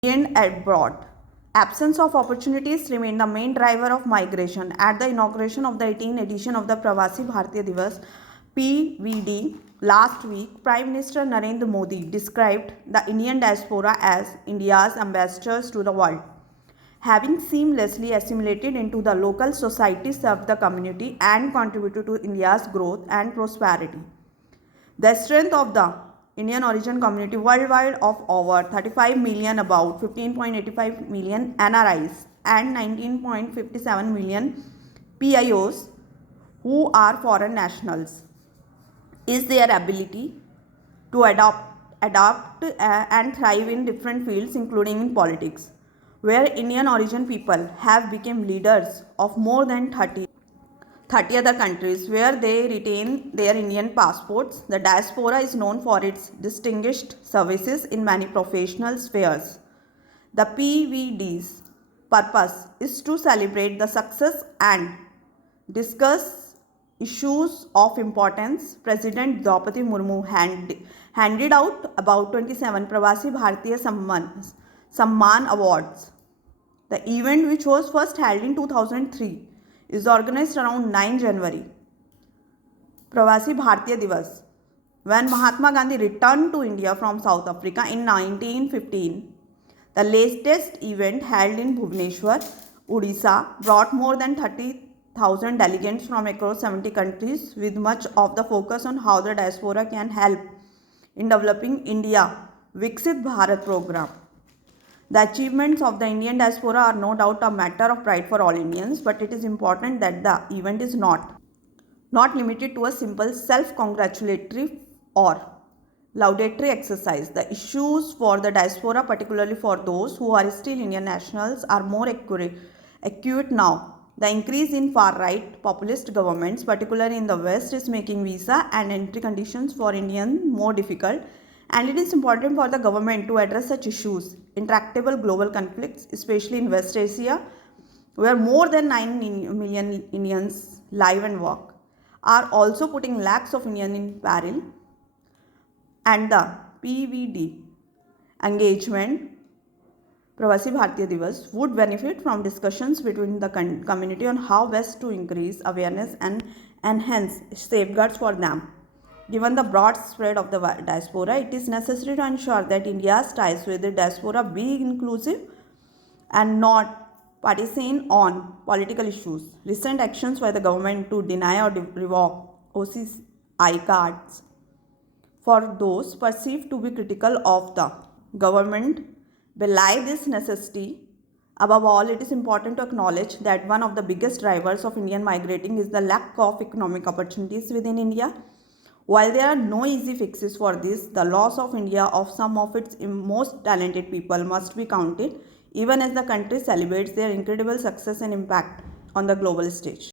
and abroad. Absence of opportunities remain the main driver of migration. At the inauguration of the 18th edition of the Pravasi Bharatiya Divas (PVD) last week, Prime Minister Narendra Modi described the Indian diaspora as India's ambassadors to the world. Having seamlessly assimilated into the local society, served the community and contributed to India's growth and prosperity. The strength of the Indian origin community worldwide of over 35 million, about 15.85 million NRIs and 19.57 million PIOs who are foreign nationals, is their ability to adapt and thrive in different fields, including in politics, where Indian origin people have become leaders of more than 30 other countries where they retain their Indian passports. The diaspora is known for its distinguished services in many professional spheres. The PVD's purpose is to celebrate the success and discuss issues of importance. President Draupadi Murmu handed out about 27 Pravasi Bharatiya Samman Awards. The event, which was first held in 2003, is organized around 9 January. Pravasi Bharatiya Divas. When Mahatma Gandhi returned to India from South Africa in 1915, the latest event held in Bhubaneswar, Odisha, brought more than 30,000 delegates from across 70 countries, with much of the focus on how the diaspora can help in developing India Viksit Bharat program. The achievements of the Indian diaspora are no doubt a matter of pride for all Indians, but it is important that the event is not limited to a simple self-congratulatory or laudatory exercise. The issues for the diaspora, particularly for those who are still Indian nationals, are more acute now. The increase in far-right populist governments, particularly in the West, is making visa and entry conditions for Indians more difficult, and it is important for the government to address such issues. Intractable global conflicts, especially in West Asia, where more than 9 million Indians live and work, are also putting lakhs of Indians in peril, and the PVD engagement, Pravasi Bharatiya Divas, would benefit from discussions between the community on how best to increase awareness and enhance safeguards for them. Given the broad spread of the diaspora, it is necessary to ensure that India's ties with the diaspora be inclusive and not partisan on political issues. Recent actions by the government to deny or revoke OCI cards for those perceived to be critical of the government belie this necessity. Above all, it is important to acknowledge that one of the biggest drivers of Indian migrating is the lack of economic opportunities within India. While there are no easy fixes for this, the loss of India of some of its most talented people must be counted, even as the country celebrates their incredible success and impact on the global stage.